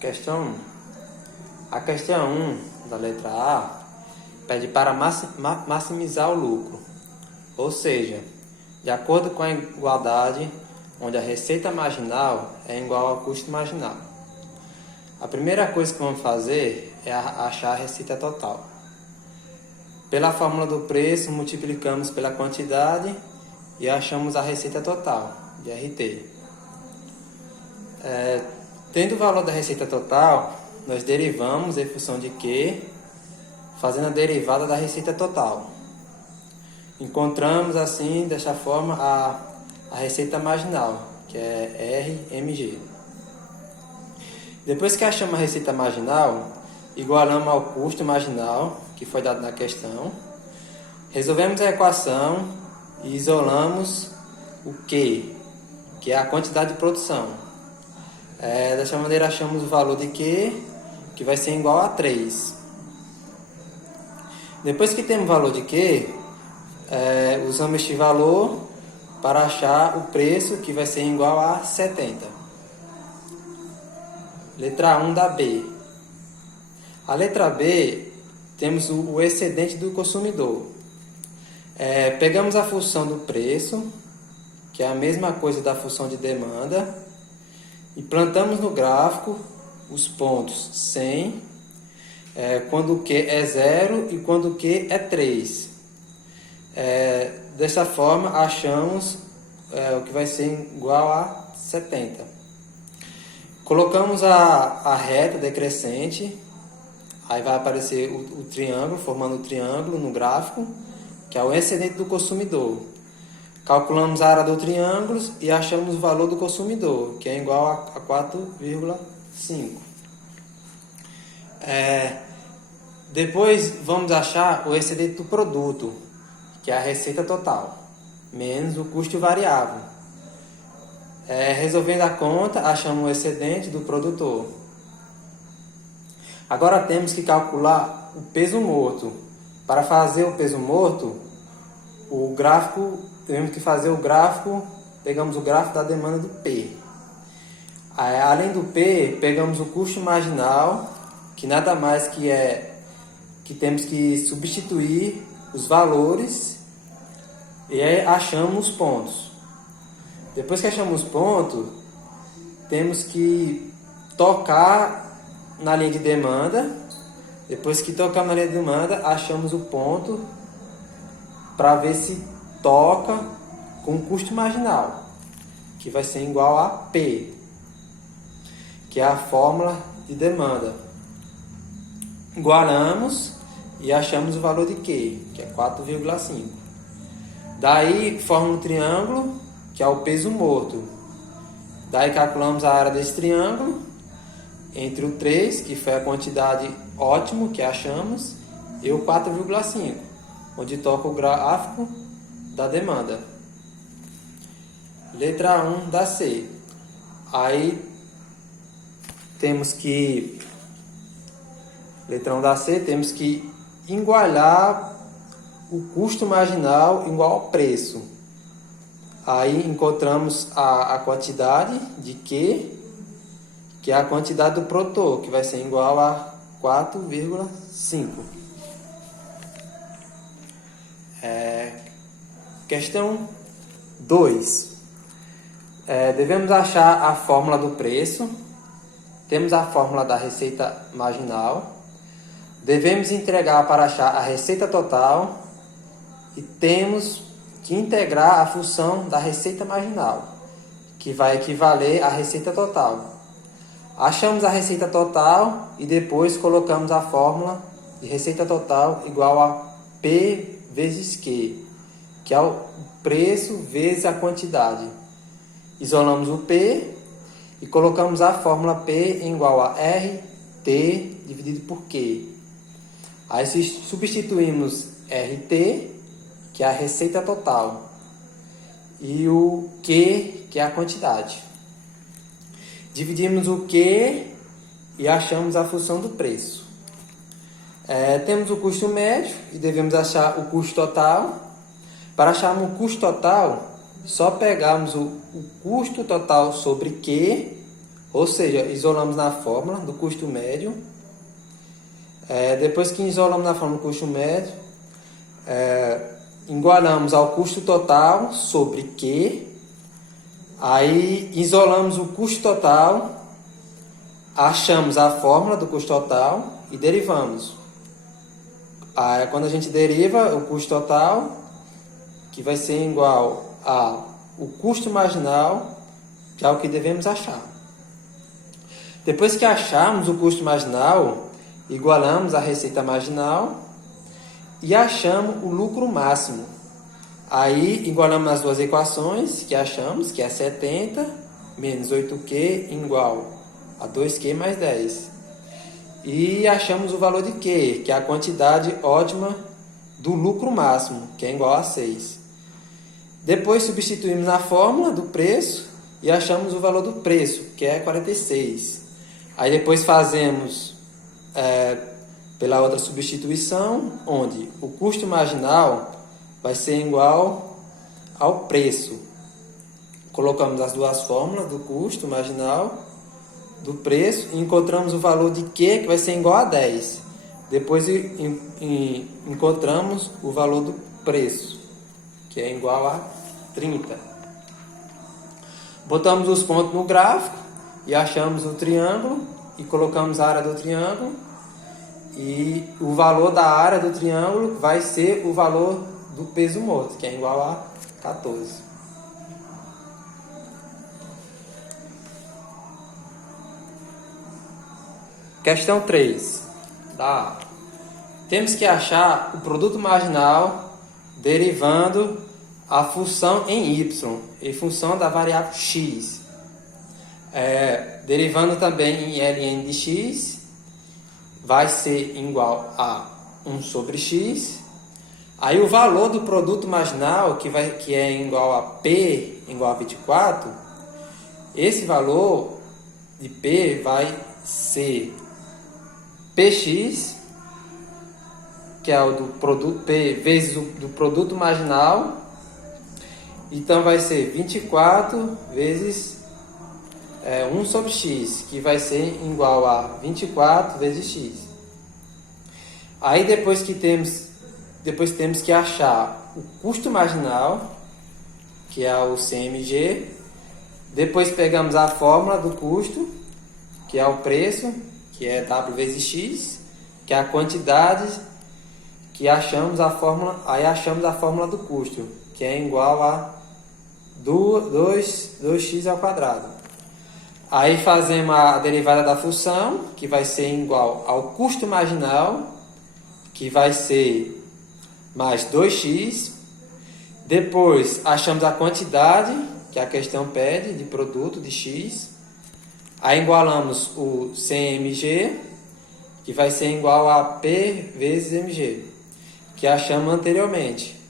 Questão 1. A questão 1 da letra A pede para maximizar o lucro, ou seja, de acordo com a igualdade onde a receita marginal é igual ao custo marginal. A primeira coisa que vamos fazer é achar a receita total. Pela fórmula do preço, multiplicamos pela quantidade e achamos a receita total, de RT. Tendo o valor da receita total, nós derivamos em função de Q, fazendo a derivada da receita total. Encontramos assim, desta forma, a receita marginal, que é RMG. Depois que achamos a receita marginal, igualamos ao custo marginal, que foi dado na questão. Resolvemos a equação e isolamos o Q, que é a quantidade de produção. Dessa maneira achamos o valor de Q, que vai ser igual a 3. Depois que temos o valor de Q, usamos este valor para achar o preço, que vai ser igual a 70. Letra 1 da B. A letra B, temos o excedente do consumidor. Pegamos a função do preço, que é a mesma coisa da função de demanda, e plantamos no gráfico os pontos 100, quando o Q é 0 e quando o Q é 3. Dessa forma, achamos o que vai ser igual a 70. Colocamos a reta decrescente, aí vai aparecer o triângulo, formando o triângulo no gráfico, que é o excedente do consumidor. Calculamos a área do triângulo e achamos o valor do consumidor, que é igual a 4,5. Depois vamos achar o excedente do produto, que é a receita total, menos o custo variável. Resolvendo a conta, achamos o excedente do produtor. Agora temos que calcular o peso morto. Para fazer o peso morto, temos que fazer o gráfico, pegamos o gráfico da demanda do P. Além do P, pegamos o custo marginal, que nada mais que temos que substituir os valores e aí achamos os pontos. Depois que achamos os pontos, temos que tocar na linha de demanda. Depois que tocamos na linha de demanda, achamos o ponto para ver se toca com o custo marginal, que vai ser igual a P, que é a fórmula de demanda. Igualamos e achamos o valor de Q, que é 4,5. Daí formamos um triângulo, que é o peso morto. Daí calculamos a área desse triângulo entre o 3, que foi a quantidade ótimo que achamos, e o 4,5, onde toca o gráfico da demanda. Letra 1 da C. Aí temos que... Letra 1 da C, temos que igualar o custo marginal igual ao preço. Aí encontramos a quantidade de Q, que é a quantidade do produtor, que vai ser igual a 4,5. Questão 2. Devemos achar a fórmula do preço. Temos a fórmula da receita marginal. Devemos integrar para achar a receita total. E temos que integrar a função da receita marginal, que vai equivaler à receita total. Achamos a receita total e depois colocamos a fórmula de receita total igual a P vezes Q, que é o preço vezes a quantidade. Isolamos o P e colocamos a fórmula P igual a RT dividido por Q. Aí substituímos RT, que é a receita total, e o Q, que é a quantidade. Dividimos o Q e achamos a função do preço. Temos o custo médio e devemos achar o custo total. Para acharmos o custo total, só pegarmos o custo total sobre Q Ou seja, isolamos na fórmula do custo médio. Depois que isolamos na fórmula do custo médio, igualamos ao custo total sobre Q. Aí isolamos o custo total, achamos a fórmula do custo total e derivamos. Aí, quando a gente deriva o custo total, que vai ser igual ao custo marginal, que é o que devemos achar. Depois que acharmos o custo marginal, igualamos a receita marginal e achamos o lucro máximo. Aí igualamos as duas equações que achamos, que é 70 menos 8Q igual a 2Q mais 10. E achamos o valor de Q, que é a quantidade ótima do lucro máximo, que é igual a 6. Depois substituímos na fórmula do preço e achamos o valor do preço, que é 46. Aí depois fazemos pela outra substituição, onde o custo marginal vai ser igual ao preço. Colocamos as duas fórmulas do custo marginal, do preço, e encontramos o valor de Q, que vai ser igual a 10. Depois encontramos o valor do preço, que é igual a 30. Botamos os pontos no gráfico e achamos o triângulo e colocamos a área do triângulo, e o valor da área do triângulo vai ser o valor do peso morto, que é igual a 14. Questão 3. Temos que achar o produto marginal derivando a função em y, em função da variável x. Derivando também em ln de x, vai ser igual a 1 sobre x. Aí o valor do produto marginal, que é igual a P igual a 24, esse valor de P vai ser Px, que é o do produto, P vezes o do produto marginal. Então vai ser 24 vezes 1 sobre x, que vai ser igual a 24 vezes x. Aí depois temos que achar o custo marginal, que é o CMG. Depois pegamos a fórmula do custo, que é o preço, que é W vezes X, que é a quantidade que achamos a fórmula. Aí achamos a fórmula do custo, que é igual a 2x ao quadrado. Aí fazemos a derivada da função, que vai ser igual ao custo marginal, que vai ser mais 2x. Depois achamos a quantidade, que a questão pede, de produto de x. Aí igualamos o CMG, que vai ser igual a P vezes MG, que achamos anteriormente.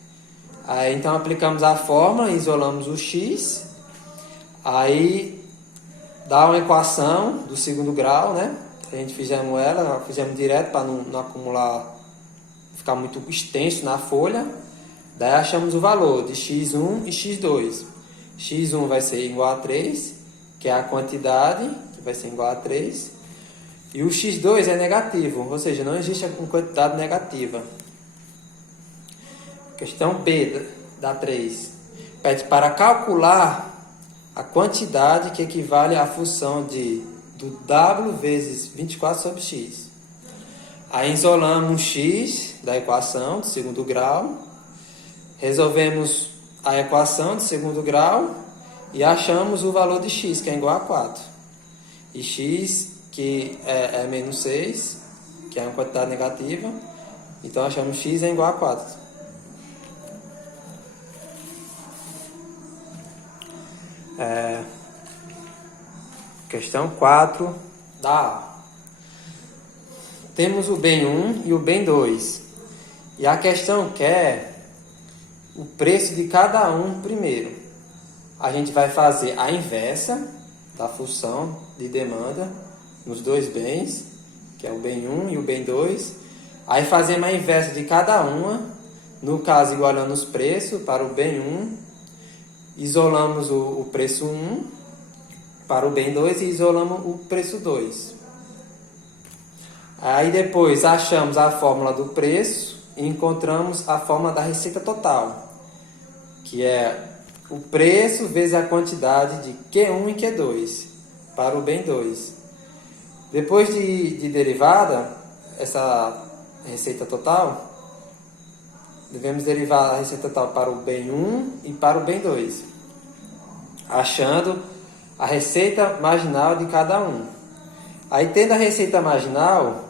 Aí então aplicamos a fórmula, isolamos o x. Aí dá uma equação do segundo grau, né? A gente fizemos direto para não acumular, ficar muito extenso na folha. Daí achamos o valor de x1 e x2. x1 vai ser igual a 3, que é a quantidade, que vai ser igual a 3. E o x2 é negativo, ou seja, não existe uma quantidade negativa. Questão B da 3. Pede para calcular a quantidade que equivale à função do W vezes 24 sobre x. Aí isolamos x da equação de segundo grau, resolvemos a equação de segundo grau e achamos o valor de x, que é igual a 4. E x, que é menos 6, que é uma quantidade negativa, então achamos x é igual a 4. Questão 4 da A. Temos o bem 1 e o bem 2. E a questão quer o preço de cada um primeiro. A gente vai fazer a inversa da função de demanda nos dois bens, que é o bem 1 e o bem 2. Aí fazemos a inversa de cada uma, no caso igualando os preços para o bem 1. Isolamos o preço 1, para o bem 2 e isolamos o preço 2. Aí depois achamos a fórmula do preço e encontramos a fórmula da receita total, que é o preço vezes a quantidade de Q1 e Q2 para o bem 2. Depois de derivada, essa receita total, devemos derivar a receita total para o bem 1 e para o bem 2, achando a receita marginal de cada um. Aí, tendo a receita marginal,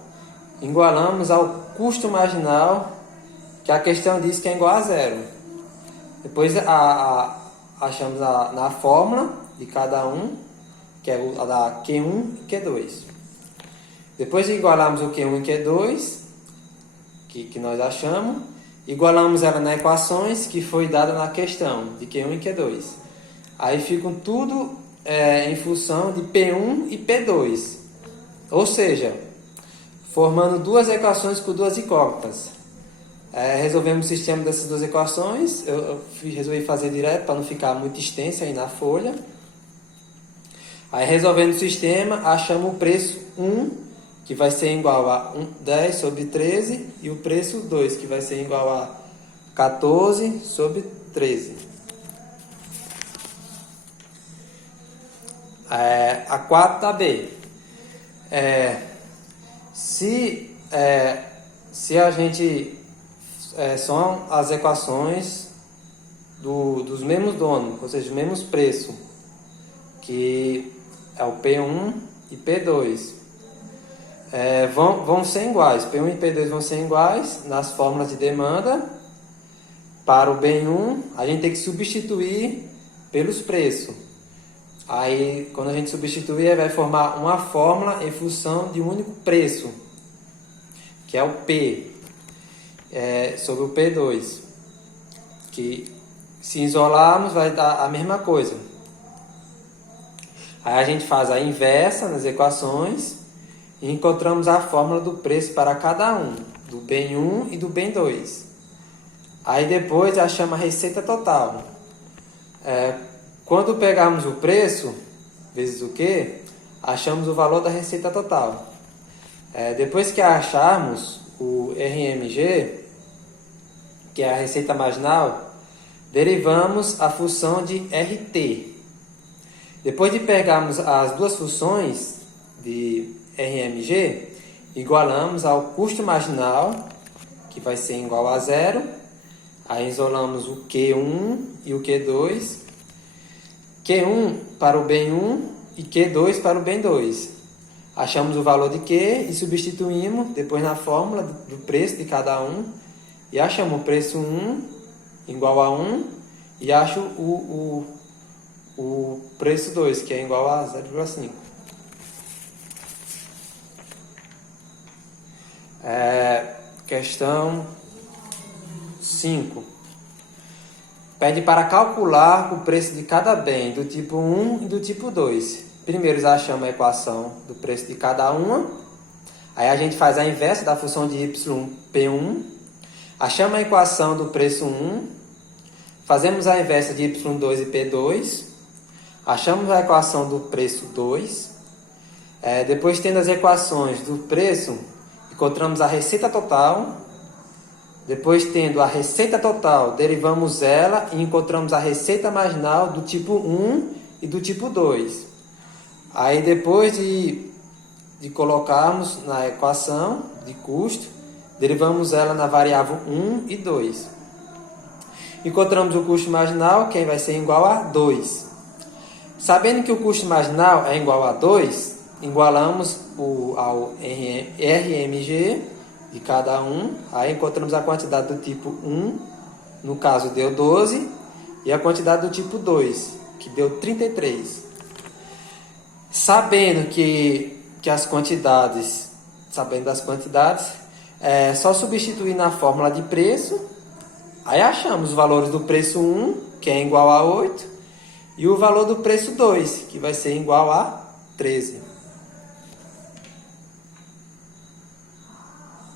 igualamos ao custo marginal, que a questão diz que é igual a zero. Depois achamos na fórmula de cada um, que é a da Q1 e Q2. Depois de igualarmos o Q1 e Q2, que nós achamos, igualamos ela nas equações que foi dada na questão de Q1 e Q2. Aí ficam tudo em função de P1 e P2. Ou seja, formando duas equações com duas incógnitas. Resolvemos o sistema dessas duas equações. Eu resolvi fazer direto para não ficar muito extenso aí na folha. Aí, resolvendo o sistema, achamos o preço 1, que vai ser igual a 10 sobre 13, e o preço 2, que vai ser igual a 14 sobre 13. A 4b. Se a gente... são as equações dos mesmos donos, ou seja, os mesmos preços, que é o P1 e P2. Vão ser iguais, P1 e P2 vão ser iguais nas fórmulas de demanda. Para o bem 1, a gente tem que substituir pelos preços. Aí, quando a gente substituir, vai formar uma fórmula em função de um único preço, que é o P, sobre o P2, que se isolarmos vai dar a mesma coisa. Aí a gente faz a inversa nas equações e encontramos a fórmula do preço para cada um, do bem 1 e do bem 2. Aí depois achamos a receita total. Quando pegarmos o preço vezes o Q, achamos o valor da receita total. Depois que acharmos o RMG, que é a receita marginal, derivamos a função de RT. Depois de pegarmos as duas funções de RMG, igualamos ao custo marginal, que vai ser igual a zero. Aí isolamos o Q1 e o Q2. Q1 para o bem 1 e Q2 para o bem 2. Achamos o valor de Q e substituímos depois na fórmula do preço de cada um. E achamos o preço 1 igual a 1 e acho o preço 2, que é igual a 0,5. Questão 5. Pede para calcular o preço de cada bem do tipo 1 e do tipo 2. Primeiro achamos a equação do preço de cada uma. Aí a gente faz a inversa da função de y P1. Achamos a equação do preço 1. Fazemos a inversa de y2 e P2. Achamos a equação do preço 2. Depois, tendo as equações do preço, encontramos a receita total. Depois, tendo a receita total, derivamos ela e encontramos a receita marginal do tipo 1 e do tipo 2. Aí, depois de colocarmos na equação de custo, derivamos ela na variável 1 e 2. Encontramos o custo marginal, que vai ser igual a 2. Sabendo que o custo marginal é igual a 2, igualamos ao RMG de cada um. Aí encontramos a quantidade do tipo 1, no caso deu 12, e a quantidade do tipo 2, que deu 33. Sabendo das quantidades, é só substituir na fórmula de preço. Aí achamos os valores do preço 1, que é igual a 8, e o valor do preço 2, que vai ser igual a 13.